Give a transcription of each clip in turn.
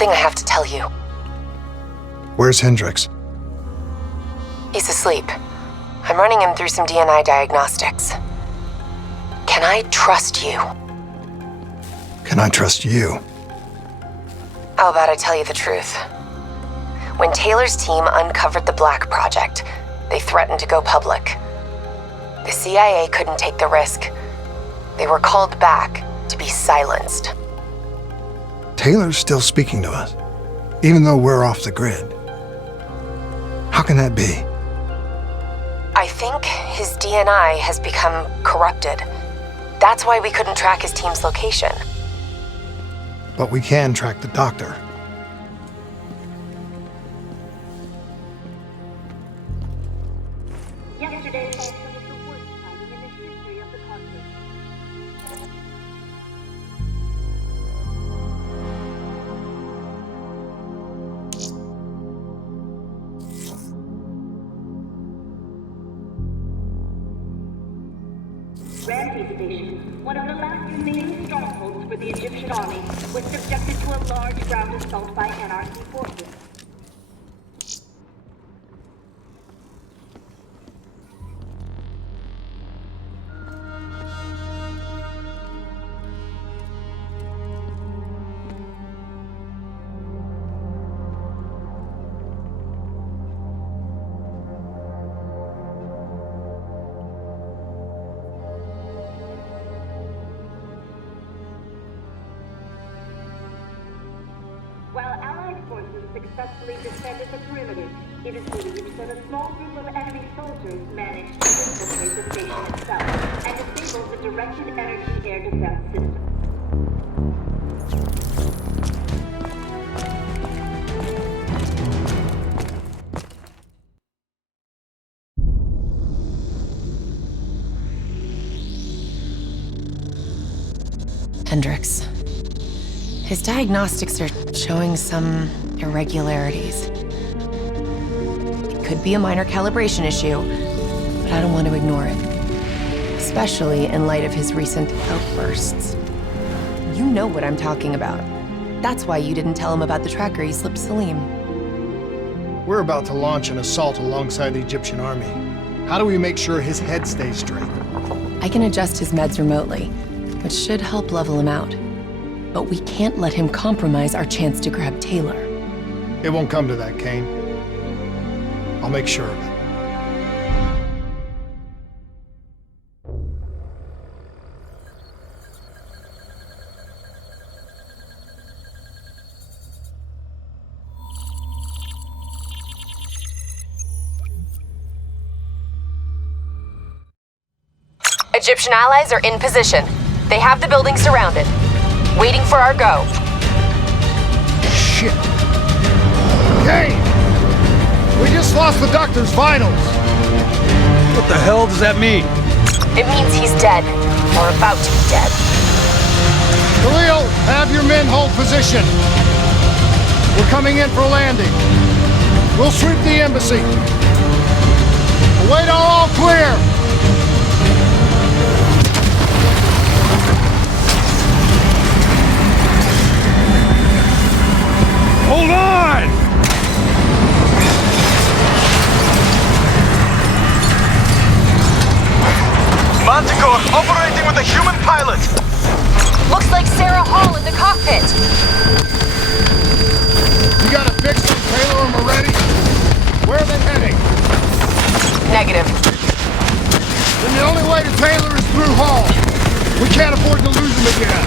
something I have to tell you. Where's Hendricks? He's asleep. I'm running him through some DNI diagnostics. Can I trust you? Can I trust you? How about I tell you the truth? When Taylor's team uncovered the Black Project, they threatened to go public. The CIA couldn't take the risk. They were called back to be silenced. Taylor's still speaking to us, even though we're off the grid. How can that be? I think his DNI has become corrupted. That's why we couldn't track his team's location. But we can track the doctor. Yesterday also was the worst fighting in the history of the conflict. Rampage Station, one of the last remaining strongholds for the Egyptian army, was subjected to a large ground assault by anarchy forces. While Allied forces successfully defended the perimeter, it is believed that a small group of enemy soldiers managed to infiltrate the station itself and disable the directed energy air defense system. Hendricks. His diagnostics are showing some irregularities. It could be a minor calibration issue, but I don't want to ignore it. Especially in light of his recent outbursts. You know what I'm talking about. That's why you didn't tell him about the tracker he slipped Salim. We're about to launch an assault alongside the Egyptian army. How do we make sure his head stays straight? I can adjust his meds remotely, which should help level him out. But we can't let him compromise our chance to grab Taylor. It won't come to that, Kane. I'll make sure of it. Egyptian allies are in position. They have the building surrounded. Waiting for our go. Shit! Kane! We just lost the doctor's vitals! What the hell does that mean? It means he's dead. Or about to be dead. Khalil, have your men hold position. We're coming in for landing. We'll sweep the embassy. Await all clear! Hold on! Manticore operating with a human pilot! Looks like Sarah Hall in the cockpit. You got a fix on Taylor and Moretti? Where are they heading? Negative. Then the only way to Taylor is through Hall. We can't afford to lose him again.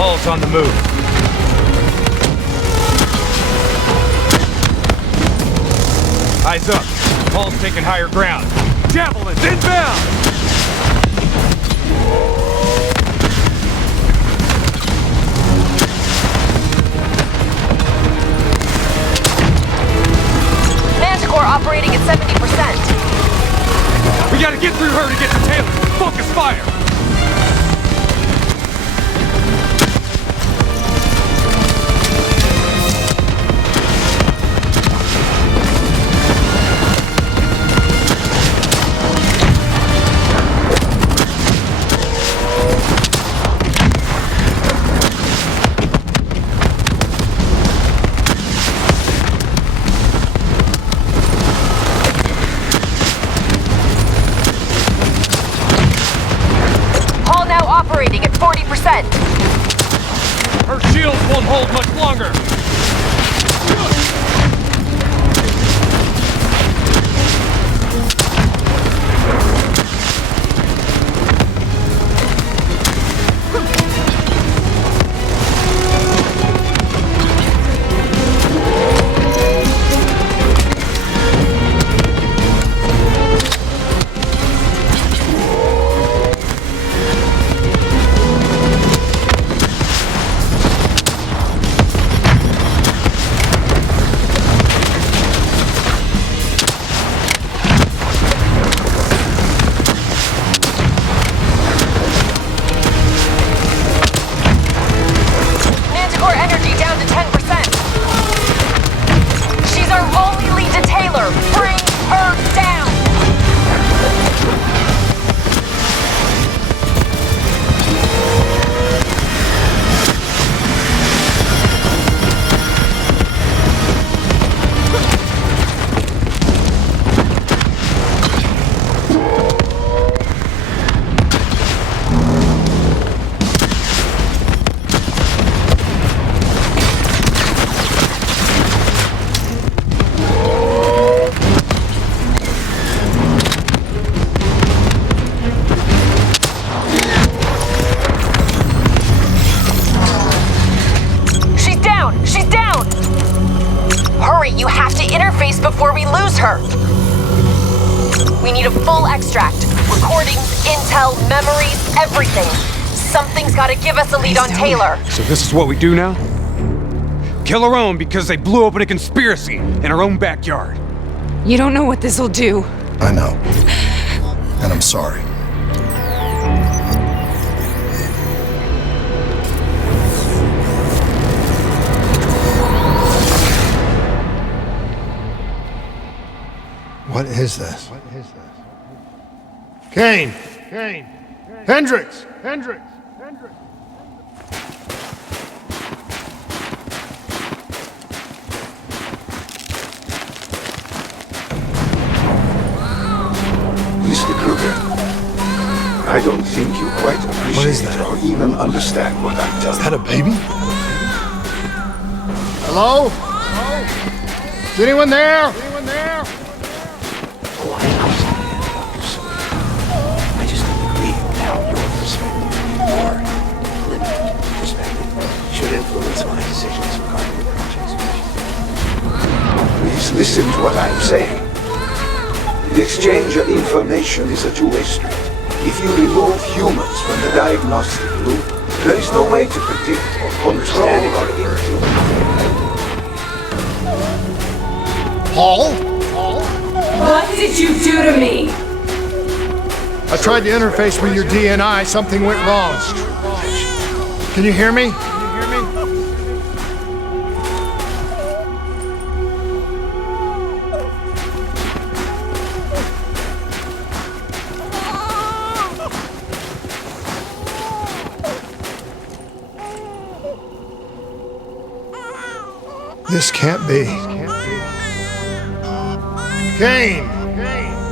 Hall's on the move. Eyes up. Hall's taking higher ground. Javelins inbound! Manticore operating at 70%. We gotta get through her to get to Taylor. Focus fire! Operating at 40%. Her shields won't hold much longer. Before we lose her. We need a full extract. Recordings, intel, memories, everything. Something's gotta give us a lead on Taylor. So this is what we do now? Kill our own because they blew open a conspiracy in our own backyard. You don't know what this'll do. I know. And I'm sorry. What is this? Kane! Hendricks! Mr. Kruger, I don't think you quite appreciate or even understand what I'm telling you. Is that a baby? Hello? Is anyone there? I just believe now your perspective, your limited perspective, should influence my decisions regarding the project's mission. Please listen to what I'm saying. The exchange of information is a two-way street. If you remove humans from the diagnostic loop, there is no way to predict or control or influence. Paul? What did you do to me? I tried to interface with your DNI. Something went wrong. Can you hear me? This can't be. Kane!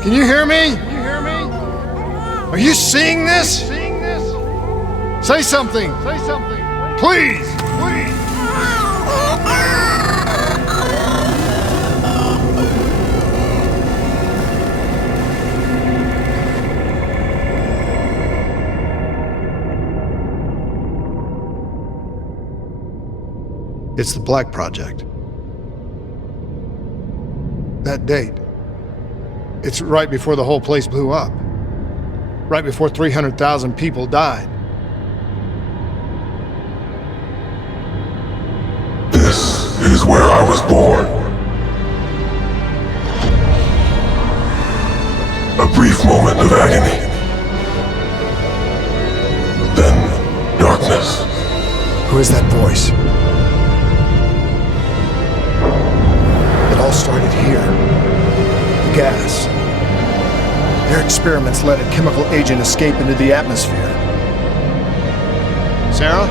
Can you hear me? Are you seeing this? Say something! Please! It's the Black Project. That date. It's right before the whole place blew up. Right before 300,000 people died. This is where I was born. A brief moment of agony. Then, darkness. Who is that voice? It all started here. The gas. Their experiments let a chemical agent escape into the atmosphere. Sarah?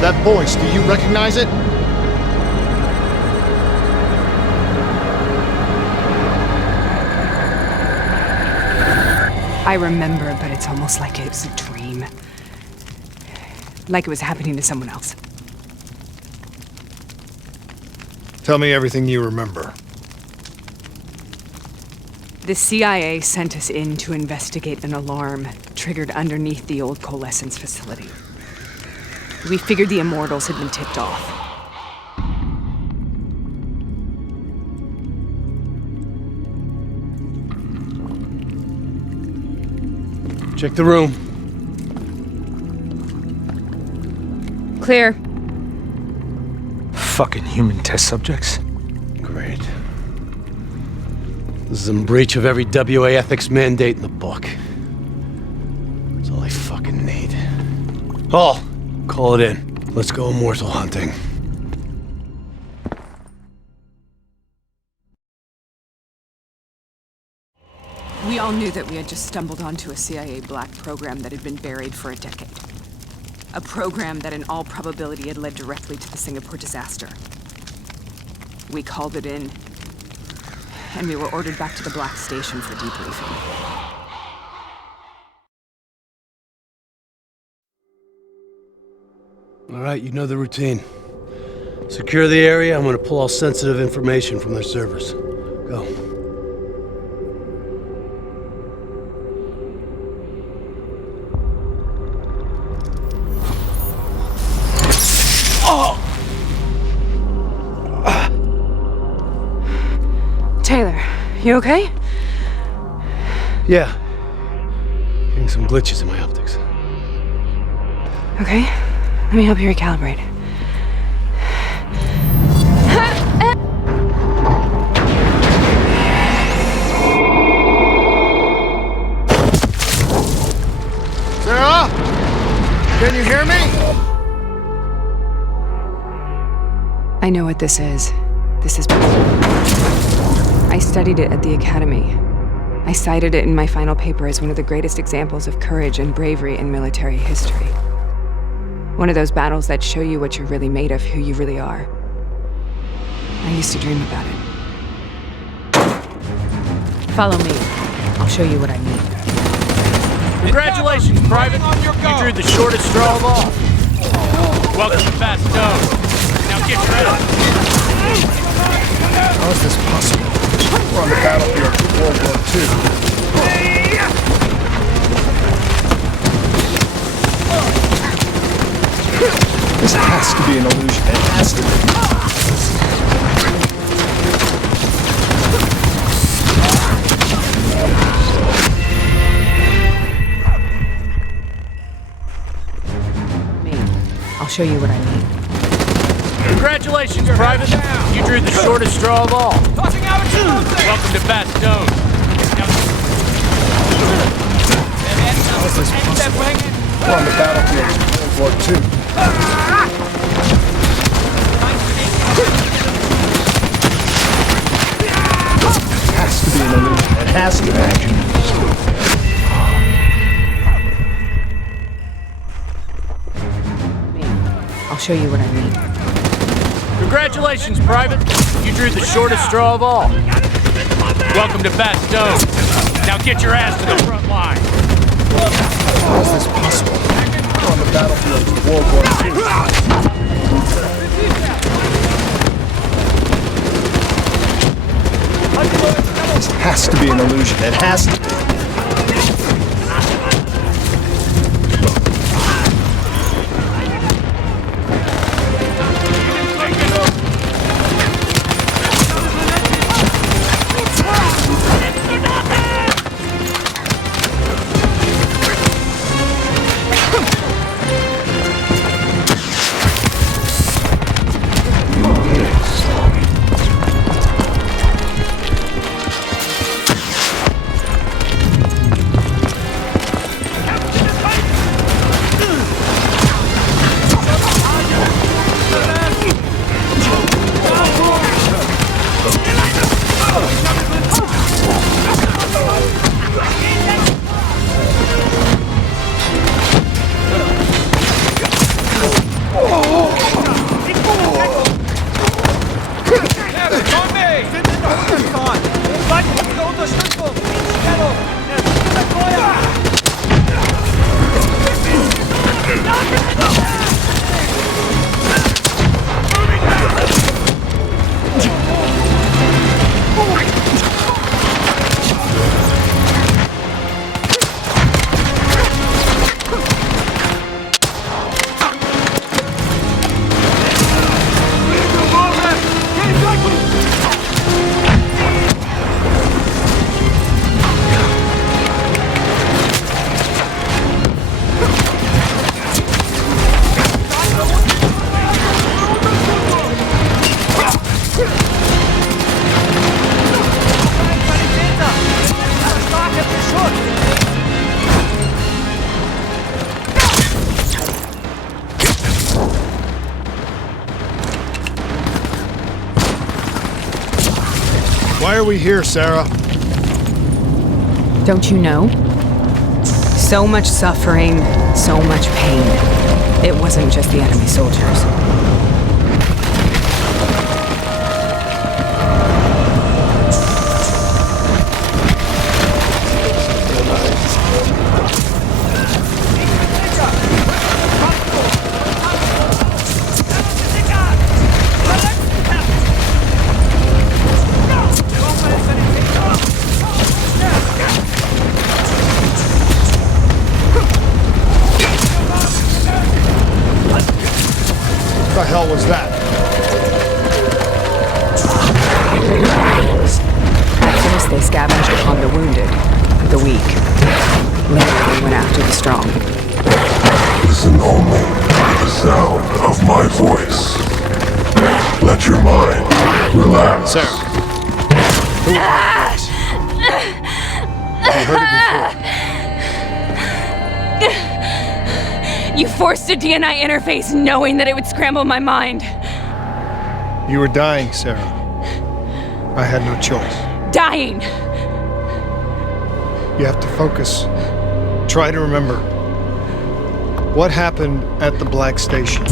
That voice, do you recognize it? I remember, but it's almost like it was a dream. Like it was happening to someone else. Tell me everything you remember. The CIA sent us in to investigate an alarm triggered underneath the old coalescence facility. We figured the Immortals had been tipped off. Check the room. Clear. Fucking human test subjects. Great. This is in breach of every WA ethics mandate in the book. That's all I fucking need. Hall, call it in. Let's go immortal hunting. We all knew that we had just stumbled onto a CIA black program that had been buried for a decade. A program that in all probability had led directly to the Singapore disaster. We called it in, and we were ordered back to the Black Station for debriefing. All right, you know the routine. Secure the area. I'm gonna pull all sensitive information from their servers. Go. Taylor, you okay? Yeah. Getting some glitches in my optics. Okay, let me help you recalibrate. Sarah? Can you hear me? I know what this is. This is... I studied it at the Academy. I cited it in my final paper as one of the greatest examples of courage and bravery in military history. One of those battles that show you what you're really made of, who you really are. I used to dream about it. Follow me. I'll show you what I mean. Congratulations, Private. You drew the shortest straw of all. Welcome to Bastogne. Now get your head. How is this possible? We're on the battlefield of World War II. This has to be an illusion. It has to be. I'll show you what I mean. Congratulations, Private. You drew the shortest straw of all. Welcome to Bastogne. How is this possible? We're on the battlefield of World War II. It has to be an illusion. It has to be. I'll show you what I mean. Congratulations, Private. You drew the shortest straw of all. Welcome to Bastogne. Now get your ass to the front line. How is this possible? We're on the battlefield of World War II. This has to be an illusion. It has to be. Why are we here, Sarah? Don't you know? So much suffering, so much pain. It wasn't just the enemy soldiers. What the hell was that? At first they scavenged upon the wounded, the weak. Later they went after the strong. Listen only to the sound of my voice. Let your mind relax. Sarah. Who are this? Have you heard it before? You forced a DNI interface knowing that it would scramble my mind. You were dying, Sarah. I had no choice. Dying! You have to focus. Try to remember. What happened at the Black Station?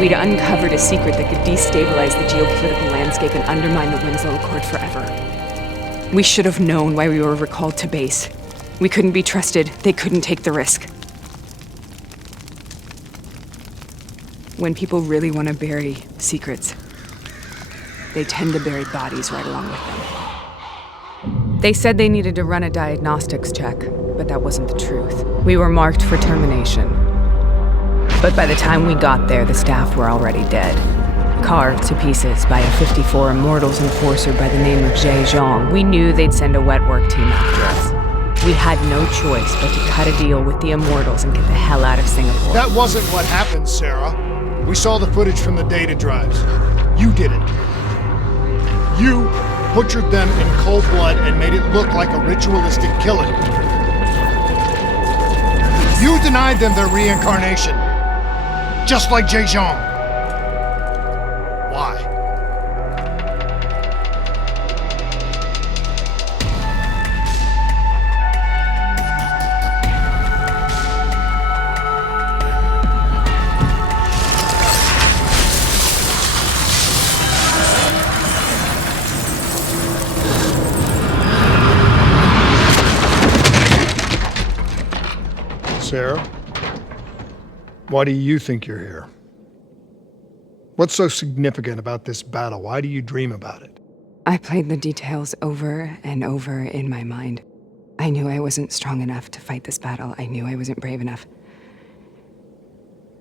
We'd uncovered a secret that could destabilize the geopolitical landscape and undermine the Winslow Accord forever. We should have known why we were recalled to base. We couldn't be trusted. They couldn't take the risk. When people really want to bury secrets, they tend to bury bodies right along with them. They said they needed to run a diagnostics check, but that wasn't the truth. We were marked for termination. But by the time we got there, the staff were already dead. Carved to pieces by a 54 Immortals enforcer by the name of Jay Zhang. We knew they'd send a wet work team after us. We had no choice but to cut a deal with the Immortals and get the hell out of Singapore. That wasn't what happened, Sarah. We saw the footage from the data drives. You did it. You butchered them in cold blood and made it look like a ritualistic killing. You denied them their reincarnation. Just like Jay Zhang. Why? Sarah? Why do you think you're here? What's so significant about this battle? Why do you dream about it? I played the details over and over in my mind. I knew I wasn't strong enough to fight this battle. I knew I wasn't brave enough.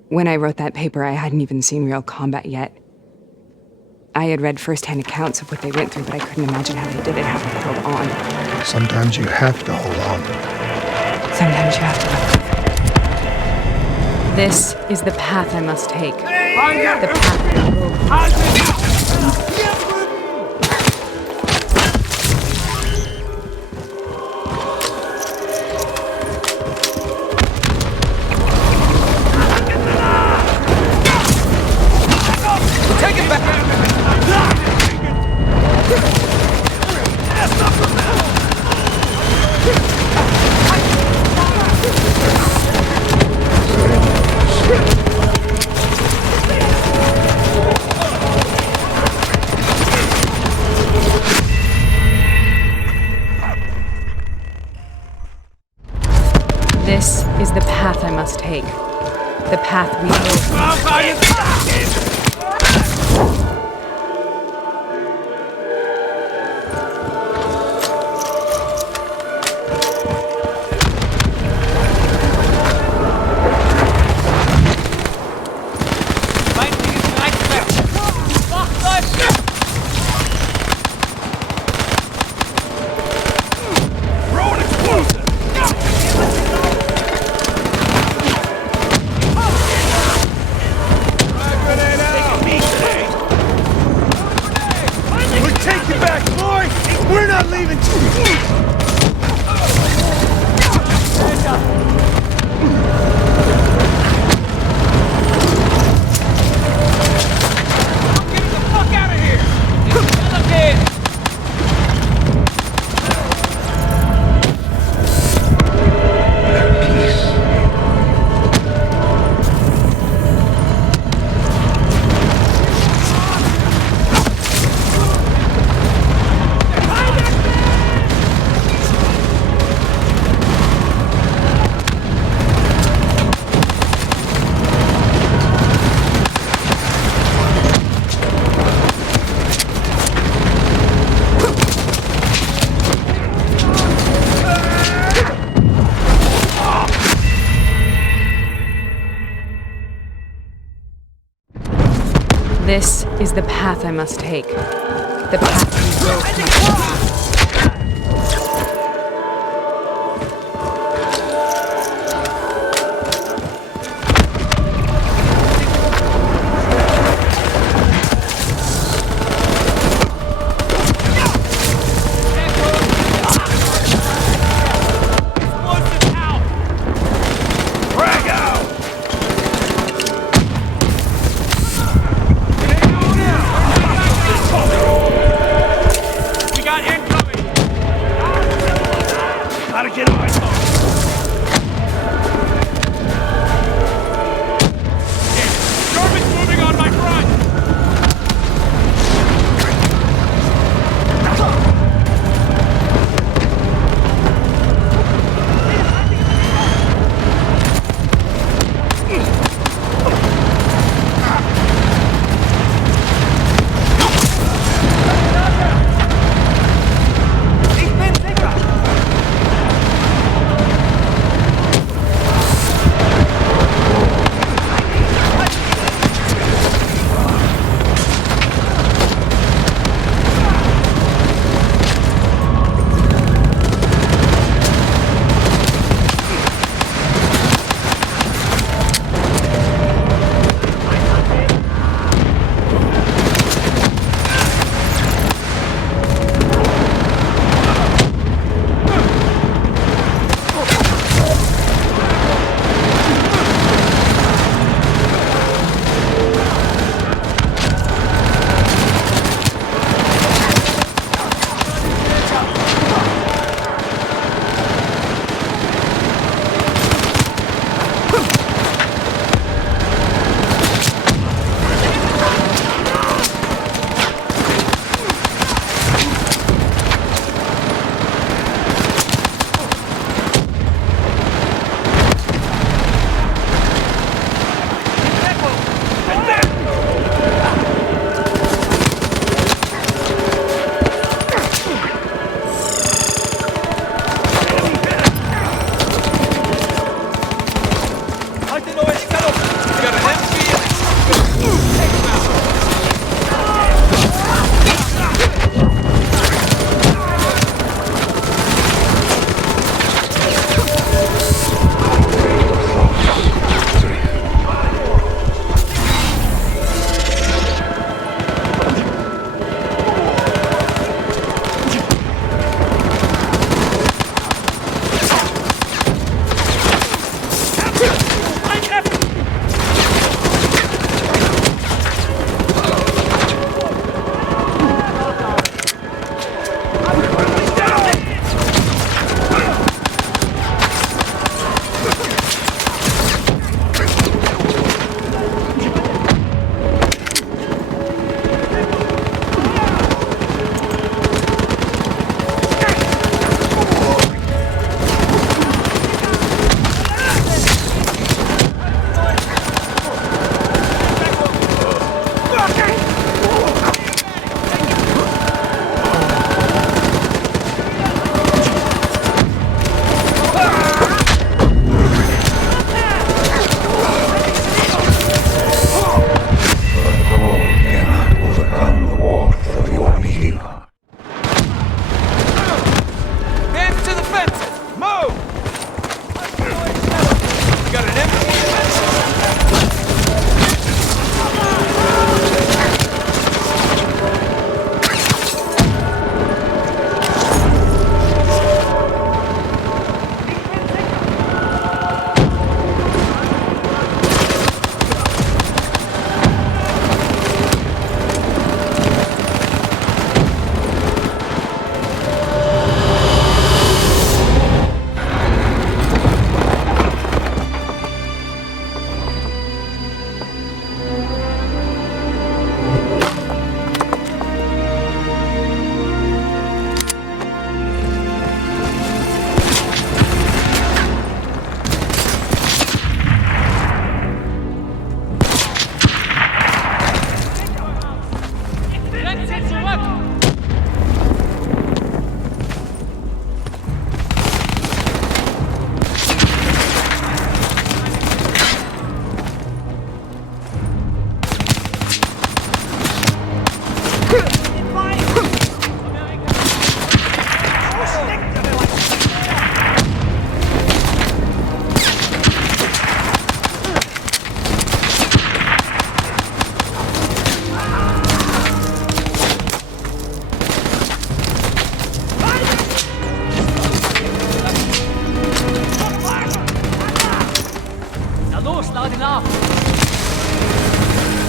When I wrote that paper, I hadn't even seen real combat yet. I had read first-hand accounts of what they went through, but I couldn't imagine how they did it, how they held on. Sometimes you have to hold on. Sometimes you have to let go. This is the path I must take. The path I will. This is the path I must take. The path we This is the path I must take. The path we both must take. We got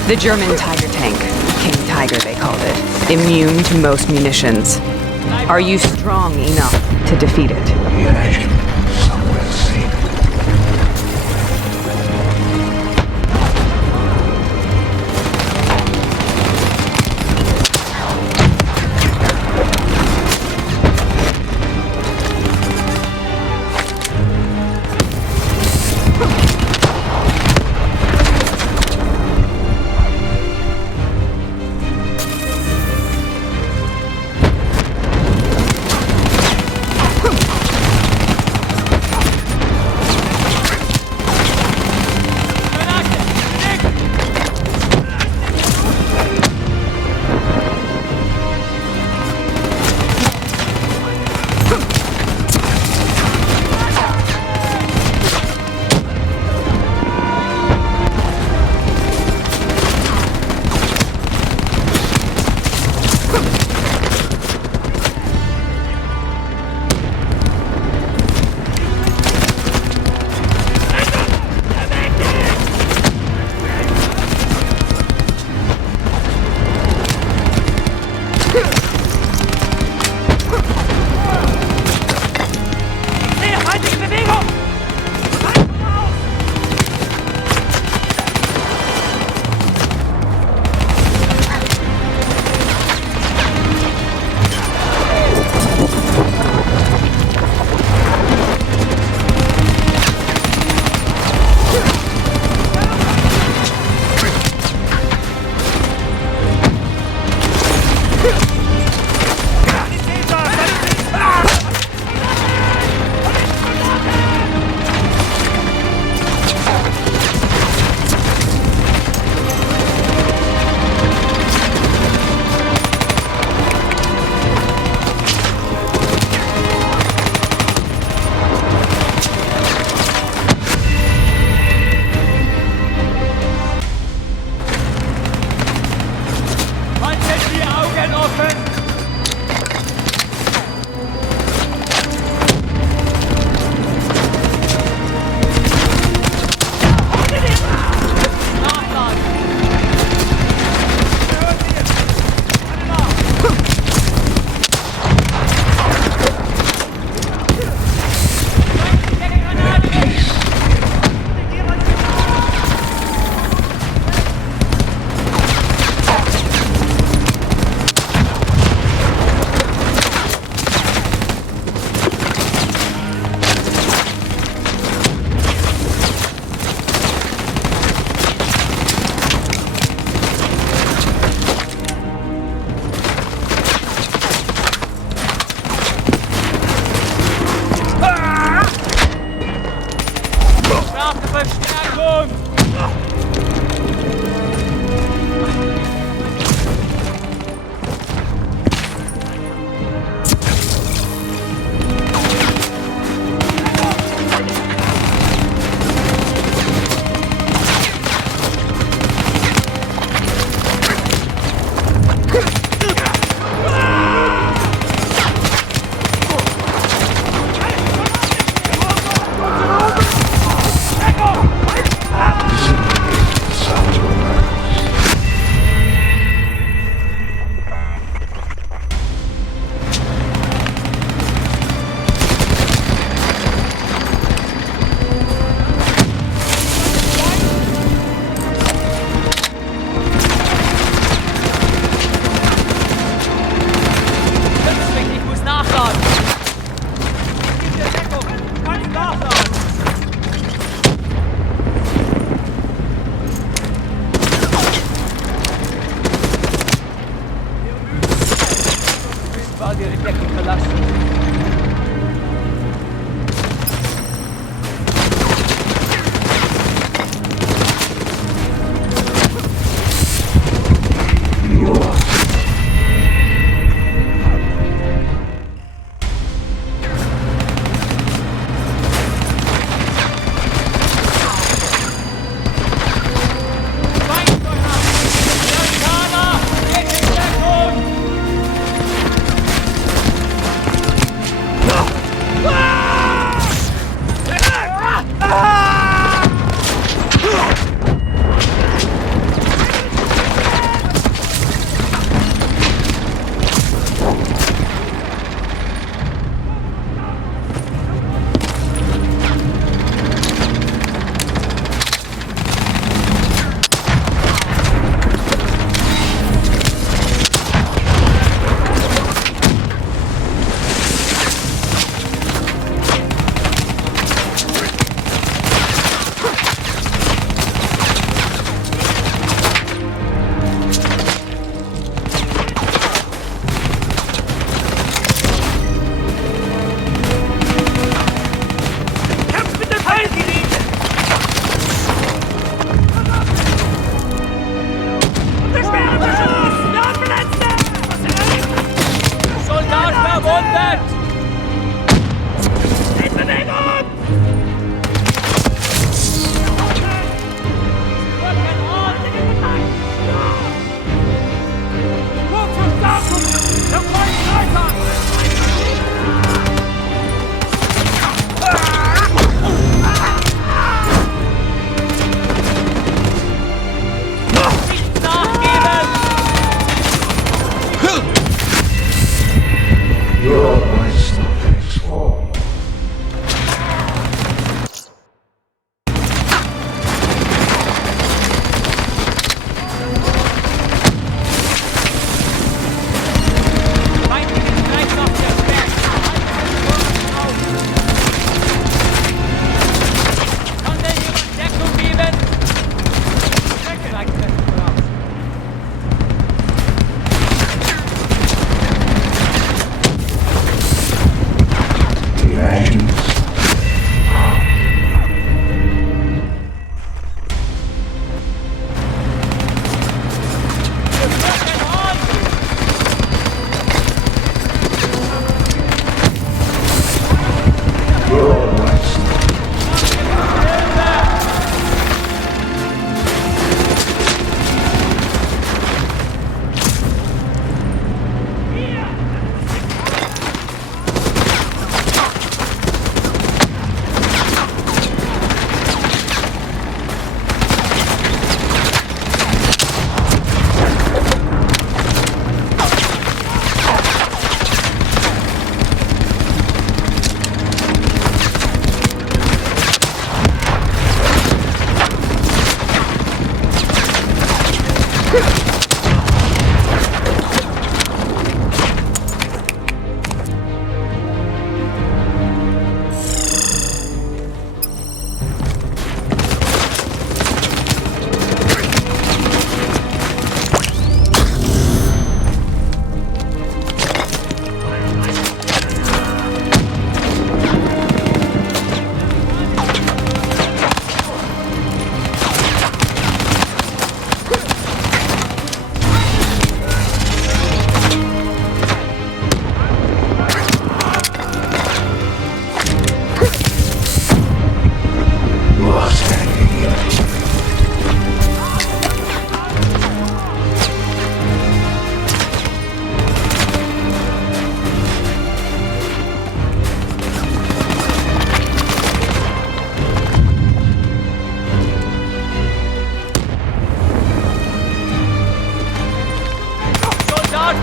The German Tiger tank. King Tiger, they called it. Immune to most munitions. Are you strong enough to defeat it? Imagine somewhere safe.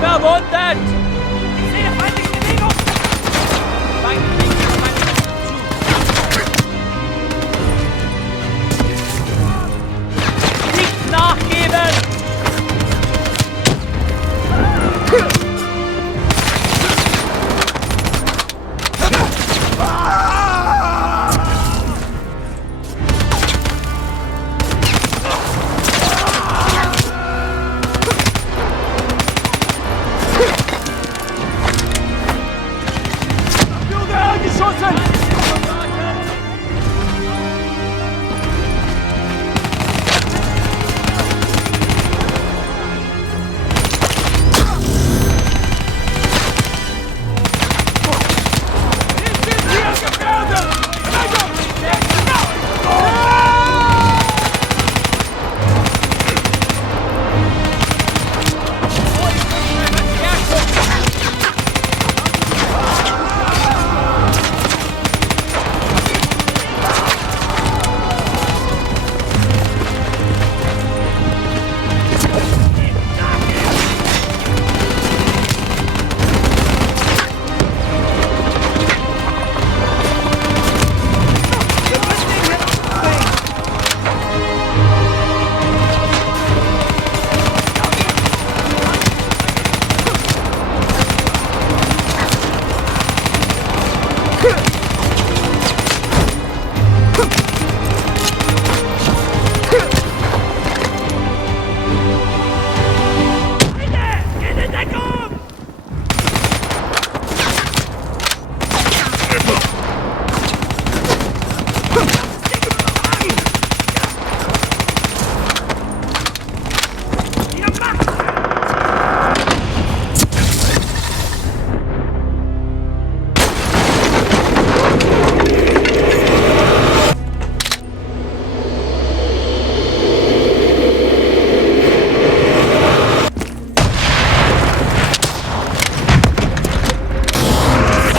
Verwundet! Sehe feindliche Bewegung! Feindliche zu! Nicht nachgeben!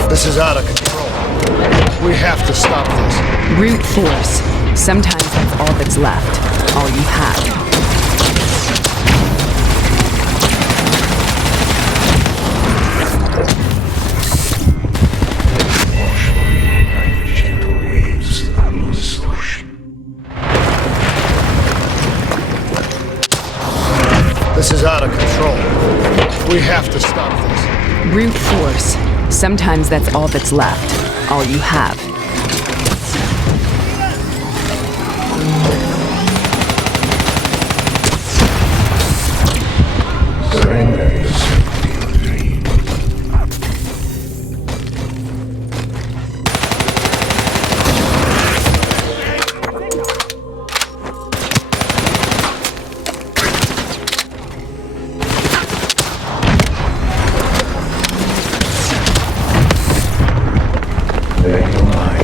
This is out of control. We have to stop this. Brute force. Sometimes that's all that's left. All you have. This is out of control. We have to stop this. Brute force. Sometimes that's all that's left. All you have. Make your mind.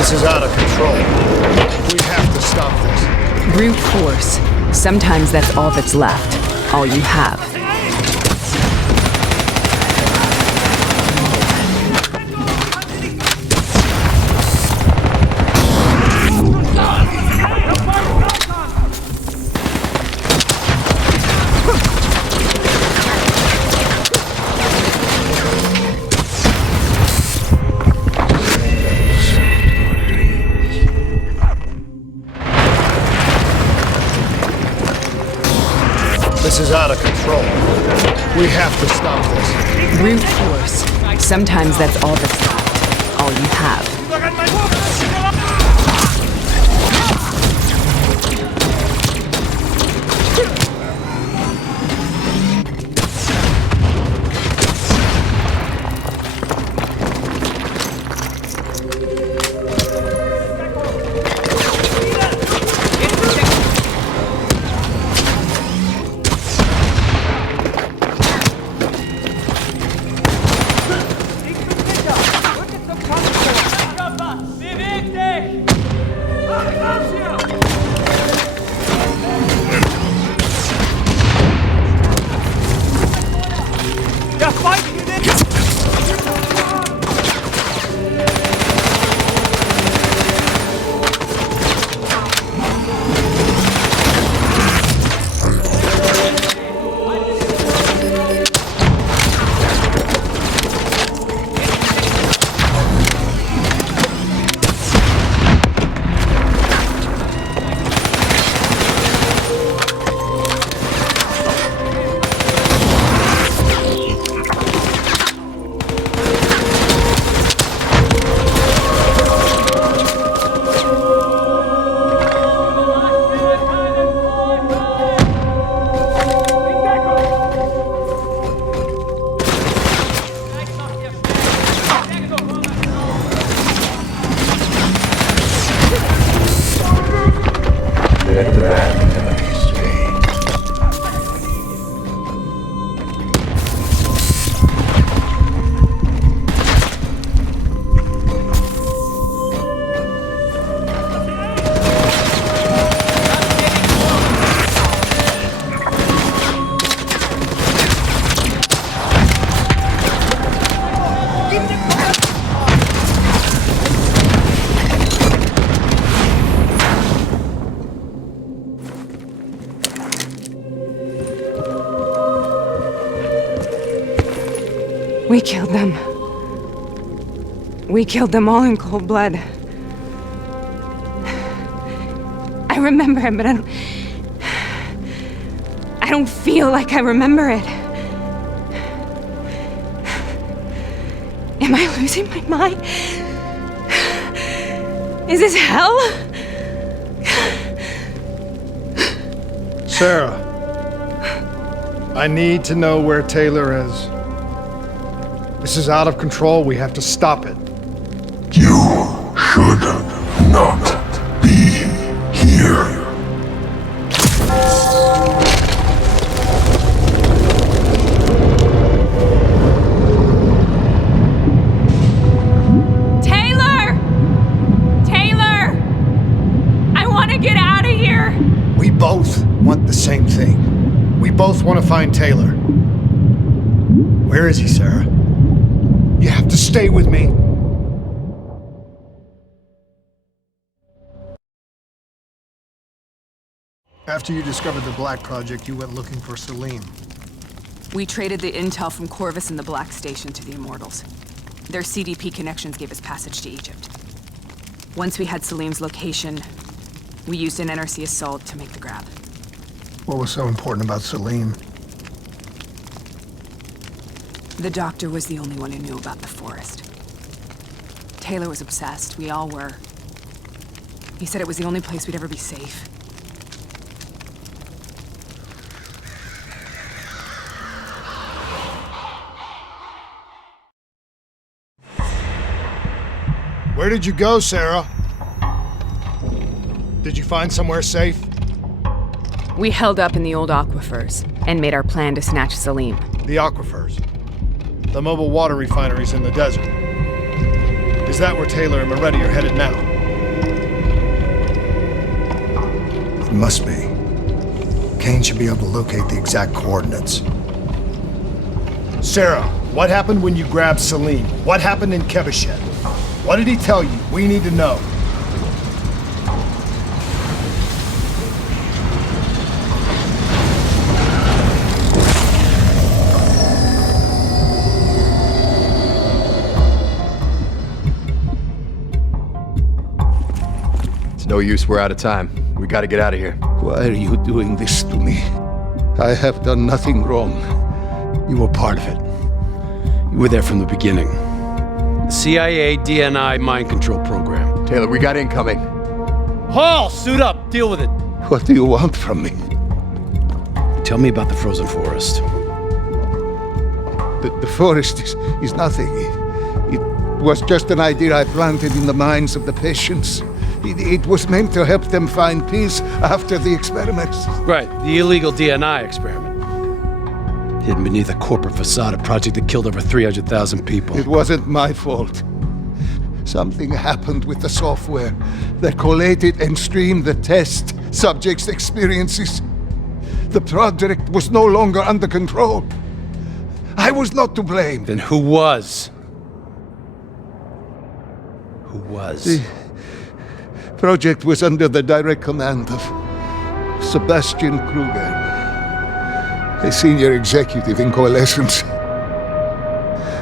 This is out of control. We have to stop this. Brute force. Sometimes that's all that's left. All you have. This is out of control. We have to stop this. Brute force. Sometimes that's all that's left. All you have. We killed them. We killed them all in cold blood. I remember it, but I don't feel like I remember it. Am I losing my mind? Is this hell? Sarah, I need to know where Taylor is. This is out of control. We have to stop it. You should not be here. Taylor! Taylor! I want to get out of here! We both want the same thing. We both want to find Taylor. Where is he, Sarah? You have to stay with me. After you discovered the Black Project, you went looking for Salim. We traded the intel from Corvus and the Black Station to the Immortals. Their CDP connections gave us passage to Egypt. Once we had Salim's location, we used an NRC assault to make the grab. What was so important about Salim? The doctor was the only one who knew about the forest. Taylor was obsessed. We all were. He said it was the only place we'd ever be safe. Where did you go, Sarah? Did you find somewhere safe? We held up in the old aquifers and made our plan to snatch Salim. The aquifers. The mobile water refineries in the desert. Is that where Taylor and Moretti are headed now? It must be. Kane should be able to locate the exact coordinates. Sarah, what happened when you grabbed Celine? What happened in Kevashet? What did he tell you? We need to know. It's no use, we're out of time. We gotta get out of here. Why are you doing this to me? I have done nothing wrong. You were part of it. You were there from the beginning. The CIA DNI mind control program. Taylor, we got incoming. Hall, suit up. Deal with it. What do you want from me? Tell me about the frozen forest. The forest is nothing. It was just an idea I planted in the minds of the patients. It was meant to help them find peace after the experiments. Right, the illegal DNI experiment. Hidden beneath a corporate facade, a project that killed over 300,000 people. It wasn't my fault. Something happened with the software that collated and streamed the test subjects' experiences. The project was no longer under control. I was not to blame. Then who was? Who was? The project was under the direct command of Sebastian Kruger, a senior executive in Coalescence.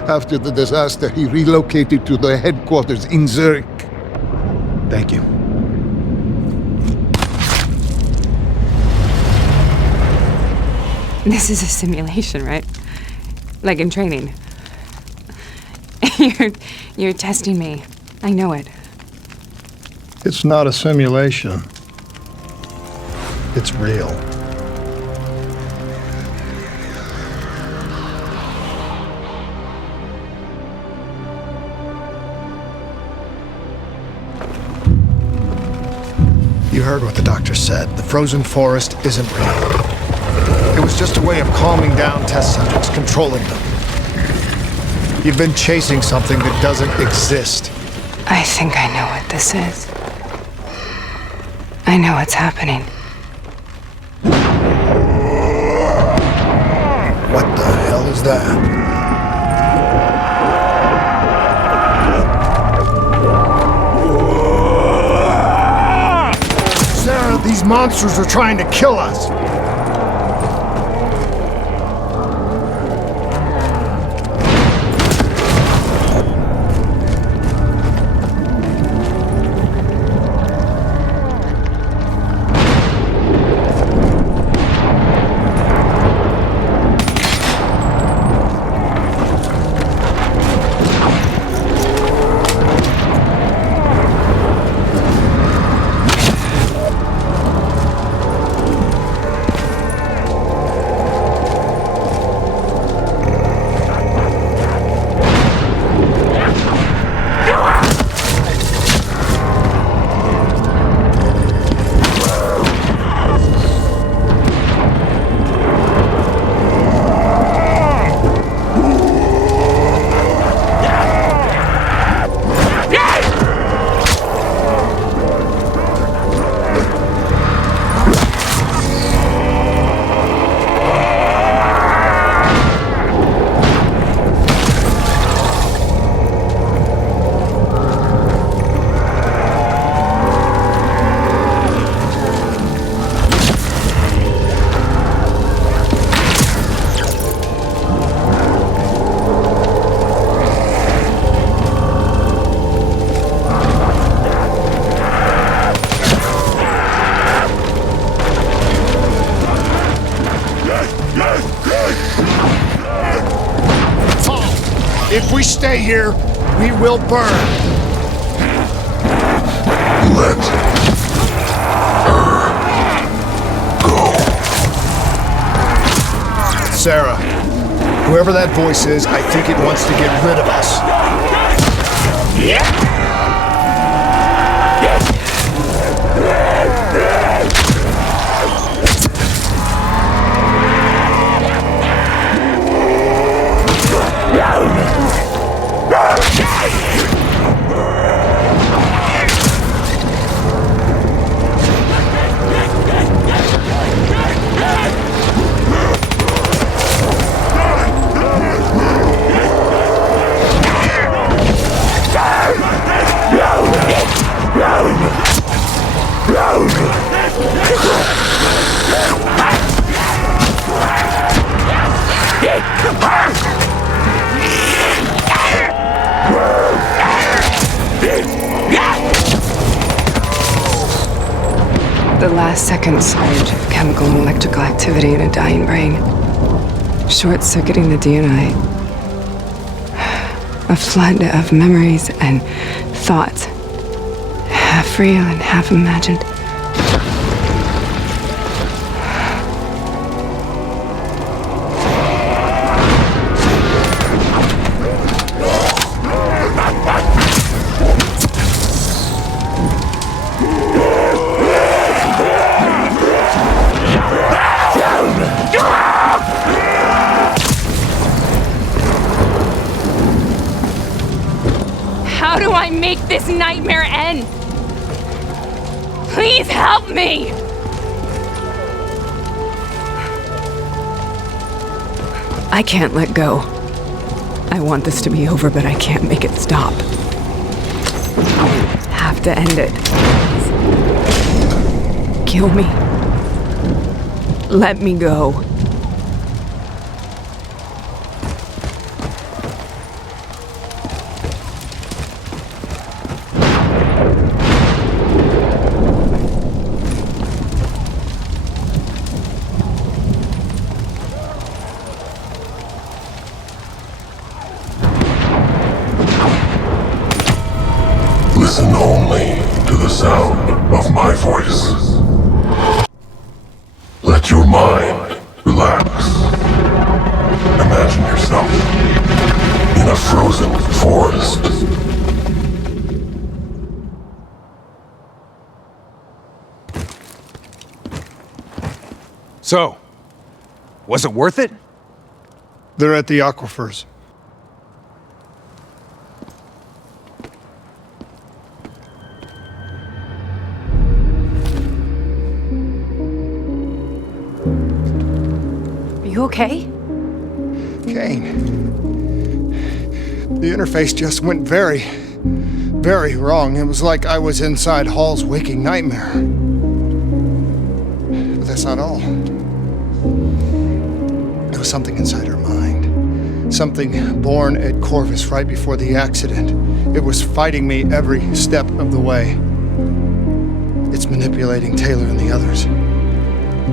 After the disaster, he relocated to the headquarters in Zurich. Thank you. This is a simulation, right? Like in training. You're testing me. I know it. It's not a simulation. It's real. You heard what the doctor said. The frozen forest isn't real. It was just a way of calming down test subjects, controlling them. You've been chasing something that doesn't exist. I think I know what this is. I know what's happening. What the hell is that? Sarah, these monsters are trying to kill us! If we stay here, we will burn. Let her go. Sarah, whoever that voice is, I think it wants to get rid of us. The last second surge of chemical and electrical activity in a dying brain. Short-circuiting the DNA. A flood of memories and thoughts. Half real and half imagined. How do I make this nightmare end? Please help me! I can't let go. I want this to be over, but I can't make it stop. Have to end it. Kill me. Let me go. Listen only to the sound of my voice. Let your mind relax. Imagine yourself in a frozen forest. So, was it worth it? They're at the aquifers. Are you okay? Kane. The interface just went very wrong. It was like I was inside Hall's waking nightmare. But that's not all. There was something inside her mind. Something born at Corvus right before the accident. It was fighting me every step of the way. It's manipulating Taylor and the others.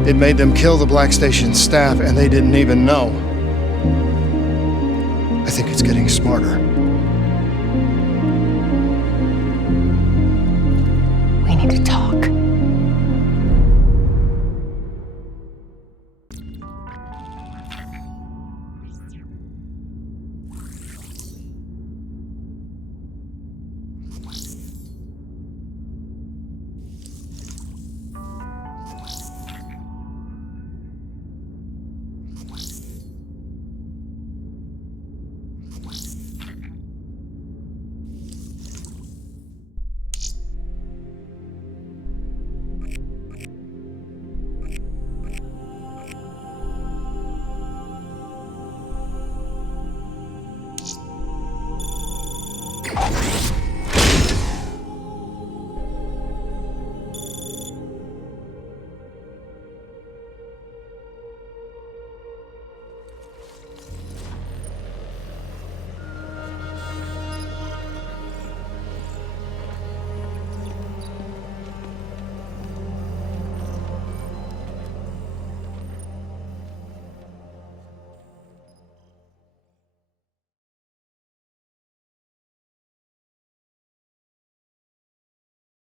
It made them kill the Black Station staff, and they didn't even know. I think it's getting smarter. We need to talk.